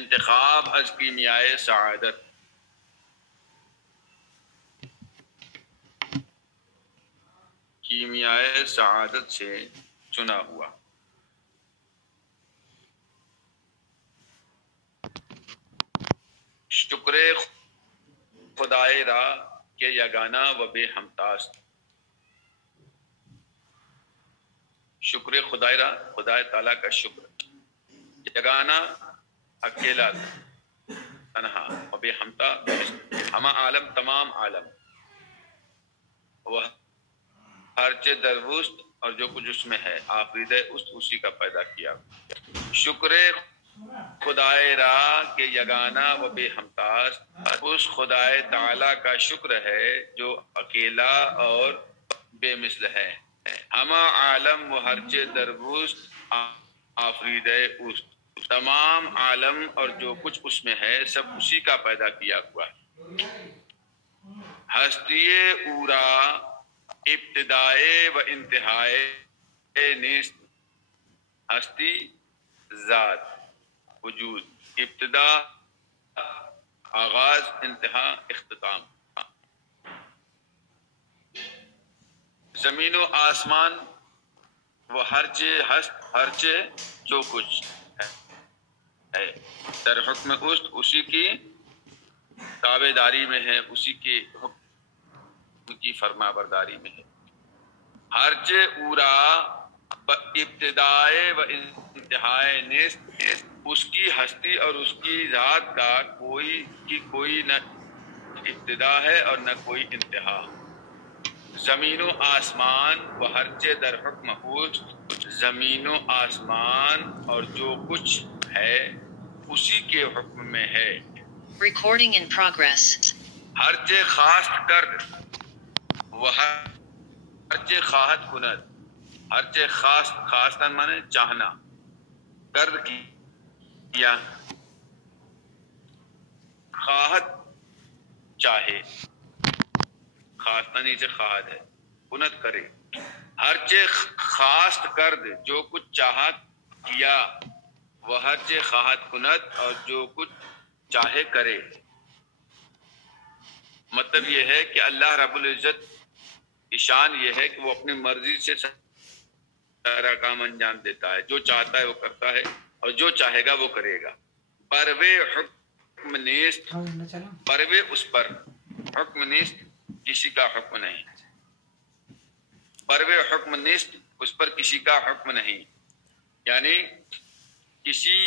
انتخاب از کیمیائے سعادت، کیمیائے سعادت سے چنا ہوا۔ شکر خدائے را کہ یگانہ و بے ہمتاز، شکر خدائے را، خدا تعالیٰ کا شکر، یگانہ اکیلا، تنہا، و بے ہمتا، ہما عالم، تمام عالم، وہ ہرچے دروست اور جو کچھ اس میں ہے، آفریدہ اسی کا پیدا کیا۔ شکر خدائے را کہ یگانہ و بے ہمتاز، اس خدائے تعالیٰ کا شکر ہے جو اکیلا اور بے مثل ہے۔ ہما عالم و ہرچے دروست آفریدہ اس، تمام عالم اور جو کچھ اس میں ہے سب اسی کا پیدا کیا ہوا ہے۔ ہستی اورا ابتدائے و انتہائے نیست، ہستی ذات، وجود، ابتدا آغاز، انتہا اختتام۔ زمین و آسمان وہ ہرچے ہست، ہرچے جو کچھ ہے در حکم است، اسی کی تابع داری میں ہے، اسی کے حکم کی فرما برداری میں ہے۔ ہرچے اورا ابتدائے و انتہائے نیست، اس کی ہستی اور اس کی ذات کا کوئی نہ ابتدا ہے اور نہ کوئی انتہا۔ زمین و آسمان و ہرچے در حکم است، زمین و آسمان اور جو کچھ ہے اسی کے حکم میں ہے۔ Recording in progress. ہرچے خواست کرد وہ ہرچے خواہد کند، ہرچے خواستن مانے چاہنا، کرد کیا، خواہد چاہے، خواستنی سے خواہد ہے، کند کرے۔ ہرچے خواست کرد جو کچھ چاہت کیا، وہ ہرچے خواہد کند اور جو کچھ چاہے کرے۔ مطلب یہ ہے کہ اللہ رب العزت کی شان یہ ہے کہ وہ اپنی مرضی سے سارا کام انجام دیتا ہے، جو چاہتا ہے وہ کرتا ہے اور جو چاہے گا وہ کرے گا۔ پروے حکم نیست، پروے اس پر، حکم نیست کسی کا حکم نہیں، پروے حکم نیست اس پر کسی کا حکم نہیں، یعنی کسی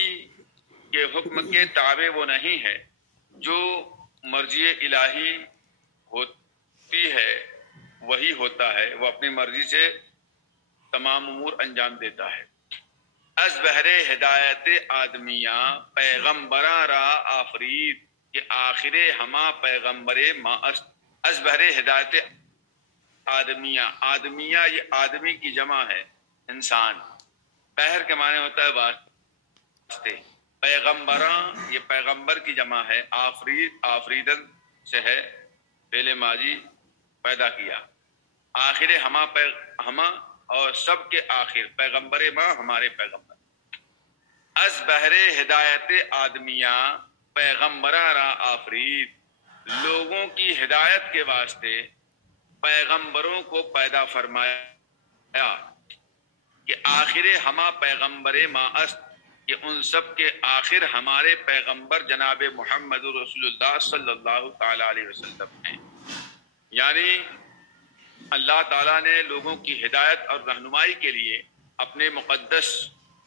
کے حکم کے تابع وہ نہیں ہے۔ جو مرضی الہی ہوتی ہے وہی ہوتا ہے، وہ اپنی مرضی سے تمام امور انجام دیتا ہے۔ از بہر ہدایت آدمیہ پیغمبراں را آفرید کہ آخر ہما پیغمبر ما است۔ از بہر ہدایت آدمیہ، آدمیہ یہ آدمی کی جمع ہے، انسان۔ بہر کے معنی ہوتا ہے واسطے، پیغمبراں یہ پیغمبر کی جمع ہے، آفرید آفریدن سے ہے، فعل ماضی پیدا کیا، آخر ہما اور سب کے آخر، پیغمبر ما ہمارے پیغمبر۔ از بہر ہدایت آدمیہ پیغمبراں را آفرید، لوگوں کی ہدایت کے واسطے پیغمبروں کو پیدا فرمایا کہ آخر ہما پیغمبر ما است، کہ ان سب کے آخر ہمارے پیغمبر جناب محمد رسول اللہ صلی اللہ تعالی علیہ وسلم ہیں۔ یعنی اللہ تعالیٰ نے لوگوں کی ہدایت اور رہنمائی کے لیے اپنے مقدس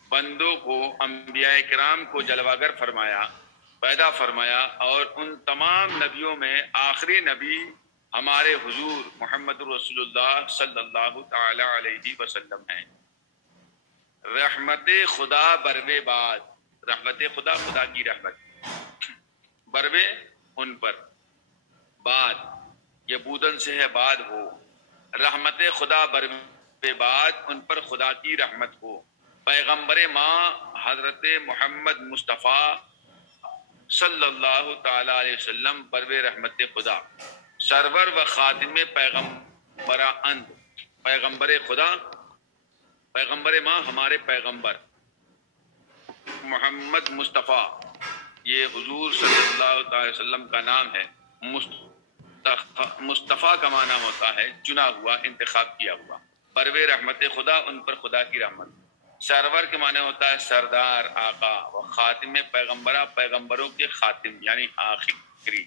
بندوں کو، انبیاء کرام کو جلوہ گر فرمایا، پیدا فرمایا، اور ان تمام نبیوں میں آخری نبی ہمارے حضور محمد رسول اللہ صلی اللہ تعالی علیہ وسلم ہیں۔ رحمت خدا بروے بعد، رحمت خدا، خدا کی رحمت، بروے ان پر، بعد یہ بودن سے ہے بعد ہو، رحمت خدا بروے بعد ان پر خدا کی رحمت ہو۔ پیغمبر ماں حضرت محمد مصطفیٰ صلی اللہ تعالی علیہ وسلم بروے رحمت خدا، سرور و خاتم پیغمبرا اند، پیغمبر خدا، پیغمبر ماں ہمارے پیغمبر محمد مصطفیٰ، یہ حضور صلی اللہ تعالی وسلم کا نام ہے. مصطفیٰ کا معنی ہوتا ہے چنا ہوا، انتخاب کیا ہوا. پروے رحمت خدا، ان پر خدا کی رحمت. سرور کے معنی ہوتا ہے سردار، آقا. و خاتم پیغمبرہ، پیغمبروں کے خاتم یعنی آخری.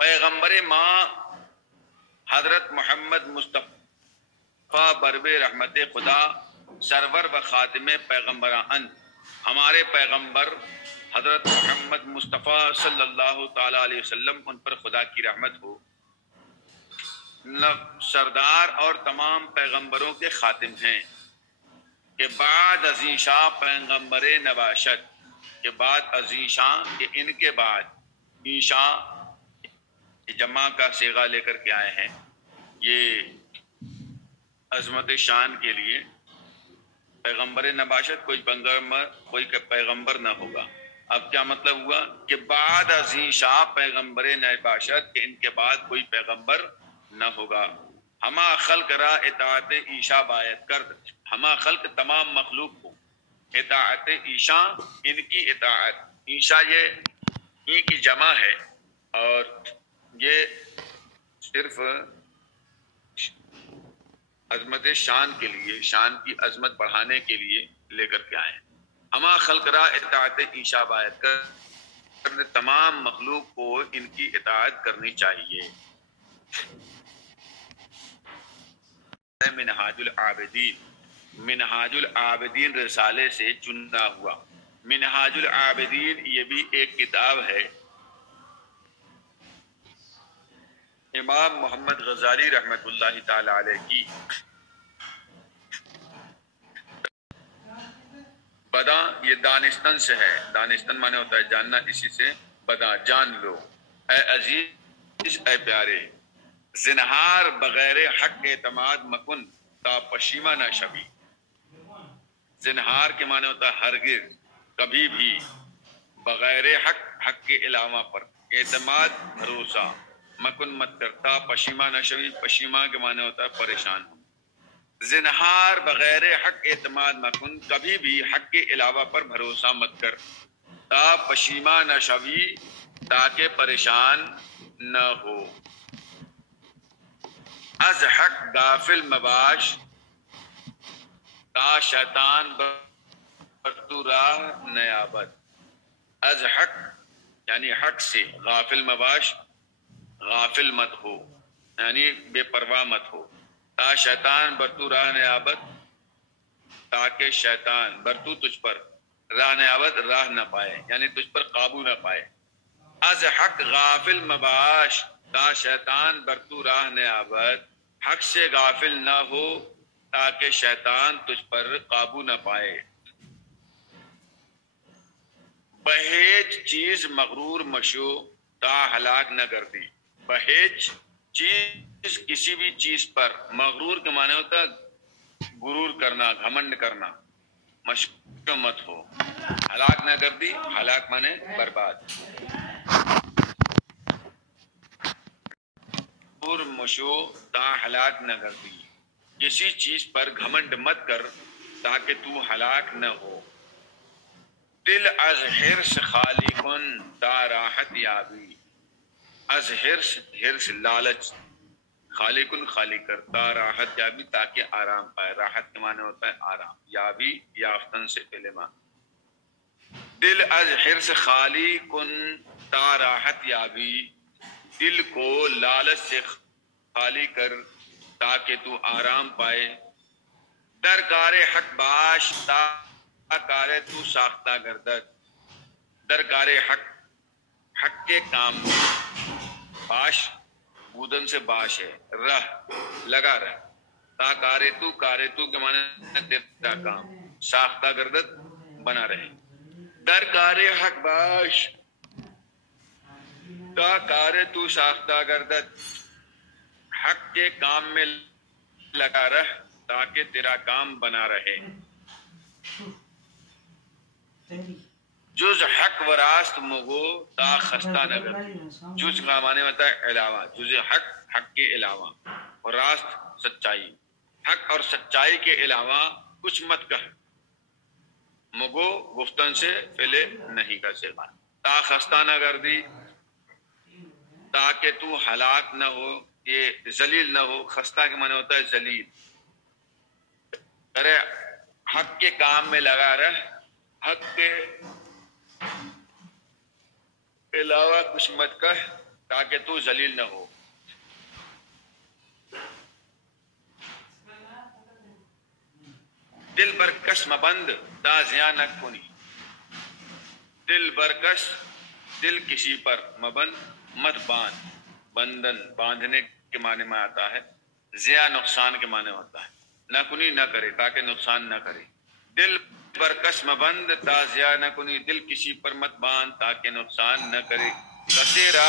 پیغمبر ماں حضرت محمد مصطفیٰ بروے رحمت خدا، سرور و خاتم پیغمبران. ہمارے پیغمبر حضرت محمد مصطفیٰ صلی اللہ تعالی علیہ وسلم، ان پر خدا کی رحمت ہو، سردار اور تمام پیغمبروں کے خاتم ہیں. کہ بعد ازیں شاہ پیغمبر نباشت، کہ بعد ازیں شاہ، کہ ان کے بعد. ایشا جمع کا صیغہ لے کر کے آئے ہیں. یہ عظمت شان کے لیے. پیغمبر نباشت، کوئی پیغمبر نہ ہوگا. اب کیا مطلب ہوا؟ کہ بعد ازیں شاہ پیغمبر نباشت، کہ ان کے بعد کوئی پیغمبر نہ ہوگا. ہما خلق را اطاعت ایشا باید کرد. ہما خلق تمام مخلوق کو اطاعت ایشا، ان کی اطاعت. ایشا یہ ای کی جمع ہے اور یہ صرف عظمت شان کے لیے، شان کی عظمت بڑھانے کے لیے لے کر کے آئے ہیں. ہما خلق را اطاعت ایشا باید کر، تمام مخلوق کو ان کی اطاعت کرنی چاہیے. منہاج العابدین، منہاج العابدین رسالے سے چنا ہوا. منہاج العابدین یہ بھی ایک کتاب ہے امام محمد غزالی رحمت اللہ تعالی علیہ کی. بدا یہ دانستن سے ہے. دانستن مانے ہوتا ہے جاننا، اسی سے بدا جان لو. اے عزیز، اے پیارے، زنہار بغیر حق اعتماد مکن تا پشیمہ نہ شوی. زنہار کے معنی ہوتا ہے ہرگز، کبھی بھی، بغیر حق کے علاوہ پر، اعتماد بھروسہ، مکن مت کرتا پشیمہ نہ شوی. پشیمہ کے معنی ہوتا ہے پریشان ہو. زنہار بغیر حق اعتماد مکن، کبھی بھی حق کے علاوہ پر بھروسہ مت کر. تا پشیمہ نہ شوی، تاکہ پریشان نہ ہو. از حق غافل مباش، تا شیطان برتو راہ نیابت. از حق یعنی حق سے، غافل مباش غافل مت ہو یعنی بے پرواہ مت ہو. تا شیطان برتو راہ نیابت، تاکہ شیطان برتو تجھ پر، راہ نیابت راہ نہ پائے یعنی تجھ پر قابو نہ پائے. از حق غافل مباش، تا شیطان برتو راہ نیابت، حق سے غافل نہ ہو تاکہ شیطان تجھ پر قابو نہ پائے. بہیج چیز مغرور مشو، تا ہلاک نہ کر دی. بہیج چیز کسی بھی چیز پر، مغرور کے معنی ہوتا ہے غرور کرنا، گھمنڈ کرنا. مشو مت ہو، ہلاک نہ کر دی، ہلاک مانے برباد. مشو تا ہلاک نہ کر دی، کسی چیز پر گھمنڈ مت کر تاکہ تو ہلاک نہ ہو. دل از حرص خالی کن تا راحت یابی. از حرص لالچ، خالی کن خالی کر، تا راحت یابی تاکہ آرام پائے. راحت کے معنی ہوتا ہے آرام، یابی یافتن سے پہلے معنی. دل از حرص خالی کن تا راحت یابی، دل کو لالچ سے خالی کر تاکہ تو آرام پائے. درکار حق باش، تا کار تو ساختہ گردد. درکار حق، حق کے کام میں، باش بودن سے باش ہے، رہ لگا رہ. تا کارے تو کے معنی تیرا کام، ساختہ گردد بنا رہے. درکار حق باش، تا کار تو ساختہ گردد، حق کے کام میں لگا رہ تاکہ تیرا کام بنا رہے. جز حق و راست مگو تا خستہ نہ کر. جز کا معنی ہوتا ہے علاوہ، جز حق، حق کے علاوہ، اور راست سچائی، حق اور سچائی کے علاوہ کچھ مت کہہ. گو گفتن سے فعل نہیں کا صیغہ. تا خستہ نہ گردی تاکہ تو ہلاک نہ ہو، یہ ذلیل نہ ہو. خستہ کے معنی ہوتا ہے ذلیل. ارے حق کے کام میں لگا رہ، حق کے علاوہ کچھ مت کر تاکہ تو ذلیل نہ ہو. دل برکش مبند تا زیاں نہ کنی. دل برکش، دل کسی پر، مبند مت باندھ. بندن باندھنے کے معنی میں آتا ہے، زیاں نقصان کے معنی ہوتا ہے. نہ کنی نہ کرے، تاکہ نقصان نہ کرے. دل برکش مبند تا زیاں نہ کنی، دل کسی پر مت باندھ تاکہ نقصان نہ کرے. کثیرا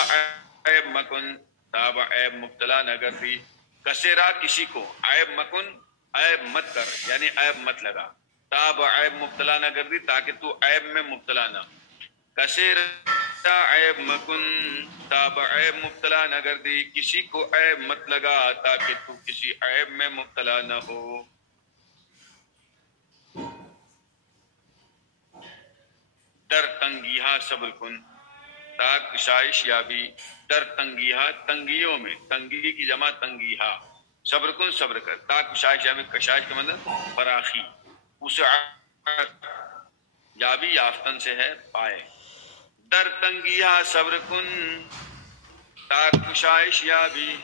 عیب مکن تاب عیب مبتلا نہ گردی. کثیرا کسی کو، عیب مکن عیب مت کر، یعنی عیب مت لگا. تاب عیب مبتلا نہ گردی، تاکہ تو عیب میں مبتلا نہ. کثیرا عیب مکن تاب عیب مبتلا نہ گردی، کسی کو عیب مت لگا تاکہ تو کسی عیب میں مبتلا نہ ہو. در تنگیہا صبر کن تا کشائش یابی. در تنگیہا، تنگیوں میں، تنگی کی جمع تنگیہا. صبر کن صبر کر، تا کشائش یابی، کشائش کے مطلب فراخی. وسعت یابی یافتن سے ہے پائے. در تنگیہا صبر کن تا کشائش یابی،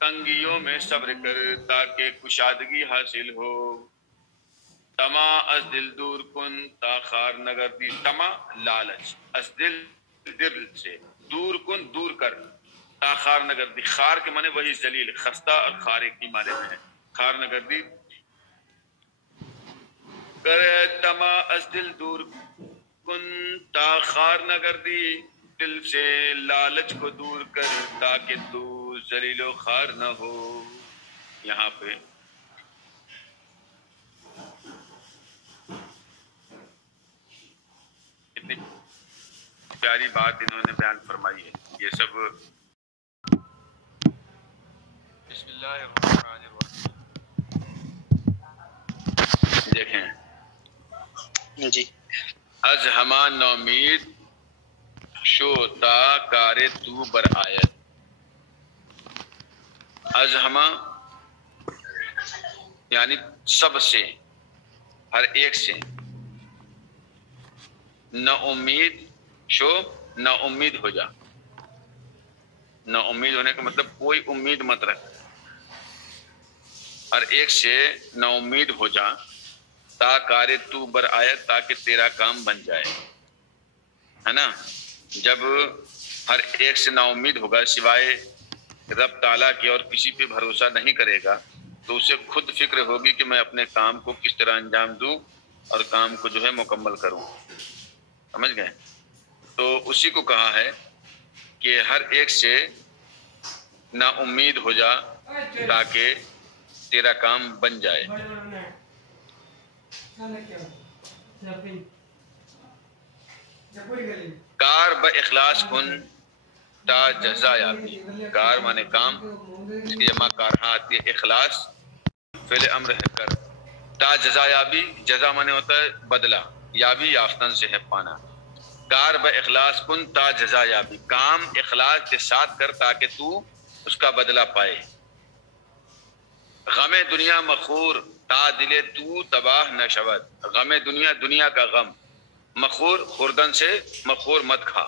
تنگیوں میں صبر کر تاکہ کشادگی حاصل ہو. تما از دل دور کن تا خار نگردی. تما لالچ، از دل دل سے، دور کن دور کر، تا خار نگردی. خار کے معنی وہی ذلیل، خستہ اور خارے کی معنی میں ہے. خار نگردی کرے. تما از دل دور کن تا خار نگردی، دل سے لالچ کو دور کر تاکہ تو ذلیل و خار نہ ہو. یہاں پہ اتنی پیاری بات انہوں نے بیان فرمائی ہے. یہ سب بسم اللہ الرحمن الرحیم. دیکھیں جی. از ہمان نومید شو تا کار تو بر آیت. از ہما یعنی سب سے، ہر ایک سے. نہ امید شو، نہ امید ہو جا. نہ امید ہونے کا مطلب کوئی امید مت رکھ. ہر ایک سے نہ امید ہو جا. تا کارے تو بر آئے، تاکہ تیرا کام بن جائے، ہے نا. جب ہر ایک سے نا امید ہوگا، سوائے رب تعالیٰ کے اور کسی پہ بھروسہ نہیں کرے گا، تو اسے خود فکر ہوگی کہ میں اپنے کام کو کس طرح انجام دوں اور کام کو جو ہے مکمل کروں. سمجھ گئے؟ تو اسی کو کہا ہے کہ ہر ایک سے نا امید ہو جا تاکہ تیرا کام بن جائے. کار با اخلاص کن تا جزا یابی. کار مانے کام، اس کی جمع کارہا آتی ہے. اخلاص فعل امر ہے کر. تا جزا یابی، جزا مانے ہوتا ہے بدلہ، یابی یافتن سے ہے پانا. کار با اخلاص کن تا جزا یابی، کام اخلاص کے ساتھ کر تاکہ تو اس کا بدلہ پائے. غم دنیا مخور تا دل تو تباہ نہ شود. غم دنیا، دنیا کا غم. مخور خوردن سے مخور مت کھا.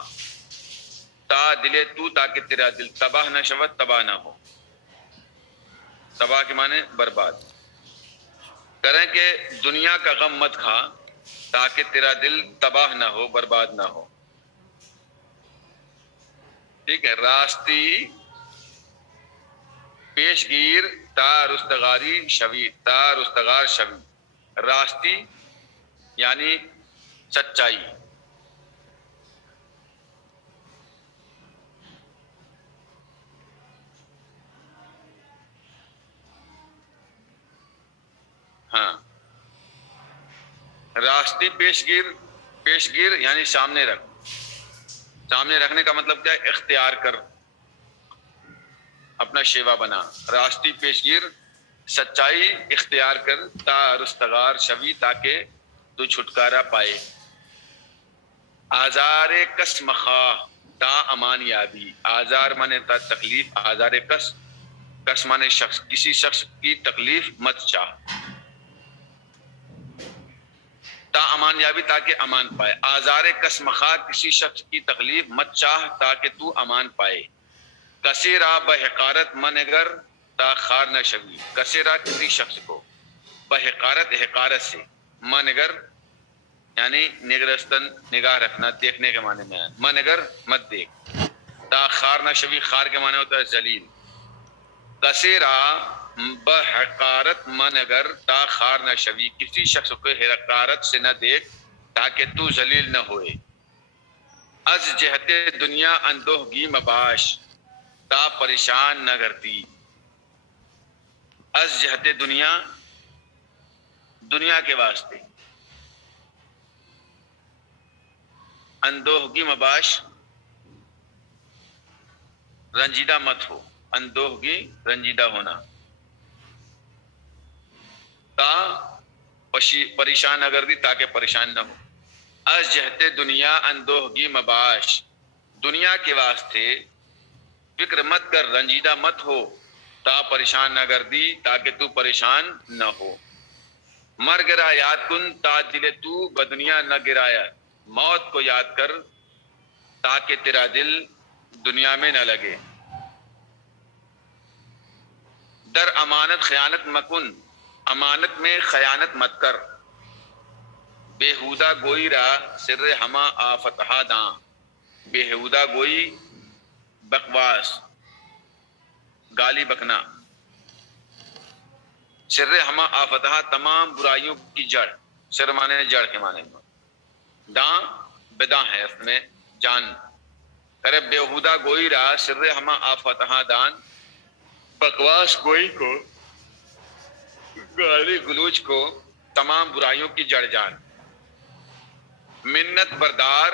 تا دل تو، تاکہ تیرا دل تباہ نہ شود، تباہ نہ ہو. تباہ کے معنی برباد. کریں کہ دنیا کا غم مت کھا تاکہ تیرا دل تباہ نہ ہو، برباد نہ ہو. ٹھیک ہے. راستی پیشگیر تا رستگاری شوی. تا رستگار شوی، راستی یعنی سچائی. ہاں، راستی پیشگیر، پیشگیر یعنی سامنے رکھ. سامنے رکھنے کا مطلب کیا ہے؟ اختیار کر، اپنا شیوا بنا. راستی پیشگیر، سچائی اختیار کر. تا رستگار شوی، تاکہ تو چھٹکارا پائے. آزار کس مخواہ تا امان یابی. آزار مانے تا تکلیف، آزار کس مانے شخص، کسی شخص کی تکلیف مت چاہ. تا امان یابی تاکہ امان پائے. آزار کس مخواہ کسی شخص کی تکلیف مت چاہ تاکہ تو امان پائے. کثیرا بحقارت منگر تا خار نہ شوی. کثیرا کسی شخص کو، بحقارت حقارت سے، منگر یعنی نگرستن نگاہ رکھنا، دیکھنے کے معنی میں ہے. منگر مت دیکھ. تا خار نہ شوی، خار کے معنی ہوتا ہے ذلیل. کثیرا بحقارت منگر تا خار نہ شوی، کسی شخص کو حقارت سے نہ دیکھ تاکہ تو ذلیل نہ ہوئے. از جہت دنیا اندوہ گی مباش تا پریشان نہ کرتی. از جہت دنیا، دنیا کے واسطے. اندوہ کی مباش رنجیدہ مت ہو. اندوہ کی رنجیدہ ہونا. تا پریشان نہ کر دی تاکہ پریشان نہ ہو. از جہت دنیا اندوہ کی مباش، دنیا کے واسطے فکر مت کر، رنجیدہ مت ہو. تا پریشان نہ کر دی تاکہ تو پریشان نہ ہو. مر گرا یاد کن تا دل تو بدنیا نہ گرایا. موت کو یاد کر تاکہ تیرا دل دنیا میں نہ لگے. در امانت خیانت مکن، امانت میں خیانت مت کر. بےہودہ گوئی را سر ہما آفتہا داں. بےہودہ گوئی بکواس، گالی بکنا. سر ہما آفتہا تمام برائیوں کی جڑ. سر مانے جڑ کے معنی میں. داں بداں ہے اس میں جان. ارے بےہودہ گوئی را سر ہما آفتہا دان. بکواس گوئی کو، گالی گلوچ کو تمام برائیوں کی جڑ جان. منت بردار،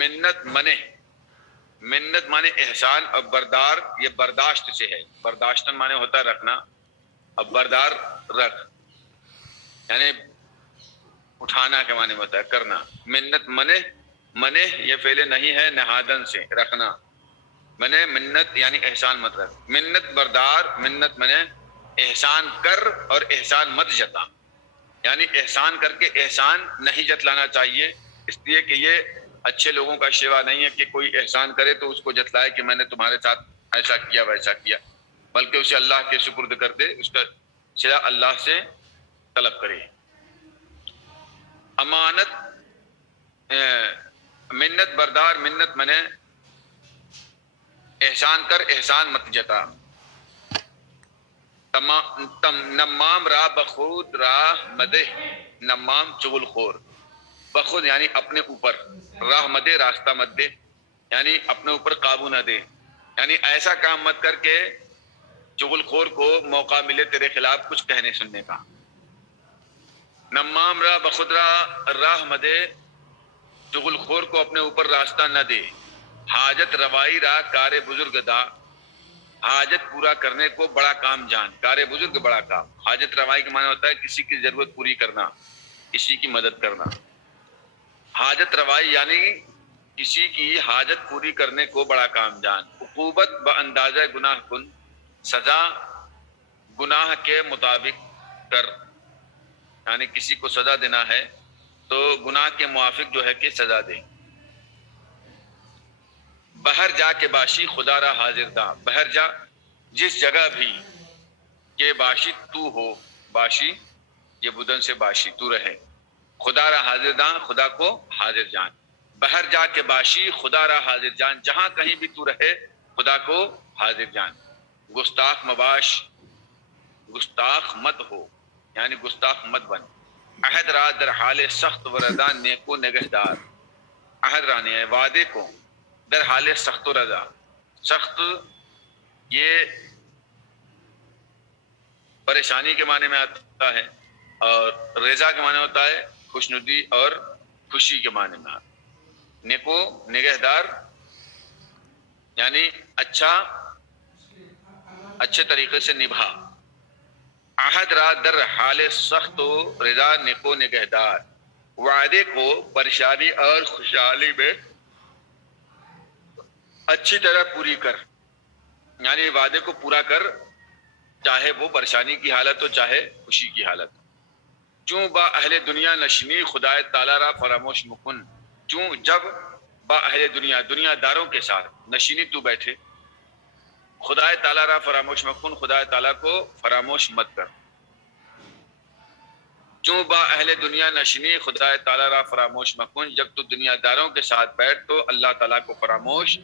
منت منے، منت مانے احسان، اور بردار یہ برداشت سے ہے. برداشتن مانے ہوتا ہے رکھنا، اب بردار رکھ یعنی اٹھانا کے معنی میں ہوتا ہے کرنا. منت منے، منے یہ فعل نہیں ہے، نہادن سے رکھنا. منے منت یعنی احسان مت رکھ. منت بردار، منت منے احسان کر اور احسان مت جتا. یعنی احسان کر کے احسان نہیں جتلانا چاہیے، اس لیے کہ یہ اچھے لوگوں کا شیوا نہیں ہے کہ کوئی احسان کرے تو اس کو جتلائے کہ میں نے تمہارے ساتھ ایسا کیا ویسا کیا، بلکہ اسے اللہ کے سپرد کر دے، اس کا صلہ اللہ سے طلب کرے. امانت منت بردار، منت منے احسان کر احسان مت جتا. نمام را بخود راہ مدے. نمام چغل خور، بخود یعنی اپنے اوپر، راہ مدے راستہ مت دے یعنی اپنے اوپر قابو نہ دے. یعنی ایسا کام مت کر کے چغل خور کو موقع ملے تیرے خلاف کچھ کہنے سننے کا. نمام را بخود راہ مدے، چغل خور کو اپنے اوپر راستہ نہ دے. حاجت روائی را کار بزرگ دا. حاجت پورا کرنے کو بڑا کام جان. کار بزرگ بڑا کام. حاجت روائی کا معنی ہوتا ہے کسی کی ضرورت پوری کرنا، کسی کی مدد کرنا. حاجت روائی یعنی کسی کی حاجت پوری کرنے کو بڑا کام جان. عقوبت باندازہ گناہ کن. سزا گناہ کے مطابق کر. یعنی کسی کو سزا دینا ہے تو گناہ کے موافق جو ہے کہ سزا دے. بہر جا کے باشی خدا را حاضر دا. بہر جا جس جگہ بھی کہ باشی تو ہو. باشی یہ بدن سے باشی تو رہے. خدا را حاضر دا خدا کو حاضر جان. بہر جا کے باشی خدا را حاضر جان. جہاں کہیں بھی تو رہے خدا کو حاضر جان. گستاخ مباش، گستاخ مت ہو یعنی گستاخ مت بن. عہد را در حال سخت و رضا نیکو نگہدار. عہد رانے ہے وعدے کو، در حال سخت و رضا. سخت یہ پریشانی کے معنی میں آتا ہے اور رضا کے معنی ہوتا ہے خوشنودی اور خوشی کے معنی میں. نیکو نگہدار یعنی اچھا، اچھے طریقے سے نبھا. عہد را در حال سخت و رضا نیکو نگہدار. وعدے کو پریشانی اور خوشحالی میں اچھی طرح پوری کر، یعنی وعدے کو پورا کر، چاہے وہ پریشانی کی حالت ہو چاہے خوشی کی حالت. چوں با اہل دنیا نشنی خدا تعالی را فراموش مکن، چوں جب با اہل دنیا، دنیا داروں کے ساتھ، نشینی تو بیٹھے، خدا تعالی را فراموش مکن، خدا تعالی کو فراموش مت کر. چوں با اہل دنیا نشینی خدا تعالی را فراموش مکن، جب تو دنیا داروں کے ساتھ بیٹھ تو اللہ تعالیٰ کو فراموش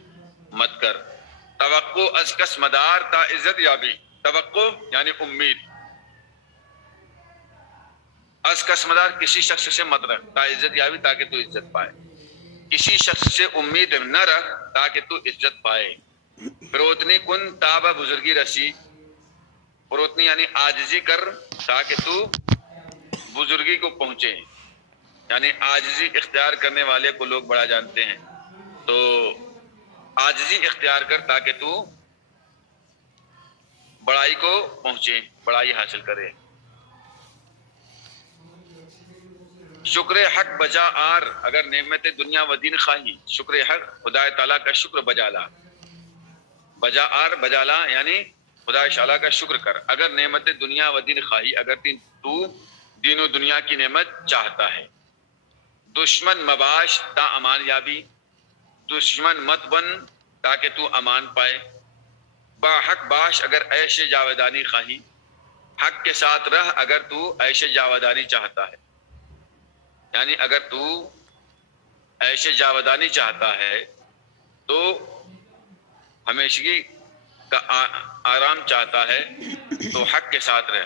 مت کر. توقع از کس مدار تا عزت یابی، توقع یعنی امید، از کس مدار کسی شخص سے مت رکھ، تا عزت یابی تاکہ تو عزت پائے. کسی شخص سے امید نہ رکھ تاکہ تو عزت پائے. پروتنی کن تابا بزرگی رسی، پروتنی یعنی عاجزی کر تاکہ تو بزرگی کو پہنچے، یعنی عاجزی اختیار کرنے والے کو لوگ بڑا جانتے ہیں، تو عاجزی اختیار کر تاکہ تو بڑائی کو پہنچے، بڑائی حاصل کرے. شکر حق بجا آر، اگر نعمت دنیا و دین خواہی، شکر حق خدا تعالیٰ کا شکر بجا لا. بجا آر بجا لا یعنی خدا تعالیٰ کا شکر کر. اگر نعمت دنیا و دین خواہی، اگر تو دین و دنیا کی نعمت چاہتا ہے. دشمن مباش تا امان یابی، دشمن مت بن تاکہ تو امان پائے. با حق باش اگر عیش جاودانی خواہی، حق کے ساتھ رہ اگر تو عیش جاودانی چاہتا ہے، یعنی اگر تو عیش جاودانی چاہتا ہے تو ہمیشگی کا آرام چاہتا ہے تو حق کے ساتھ رہ.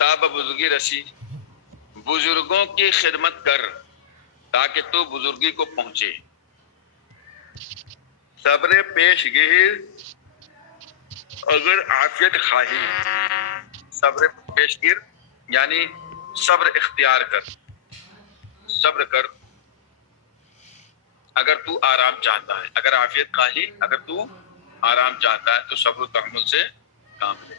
تاب بزرگی رسی، بزرگوں کی خدمت کر تاکہ تو بزرگی کو پہنچے. صبر پیش گیر اگر عافیت خواہی، صبر پیش گیر یعنی صبر اختیار کر، صبر کر اگر تو آرام چاہتا ہے. اگر عافیت خواہی، اگر تو آرام چاہتا ہے تو صبر و تحمل سے کام لے.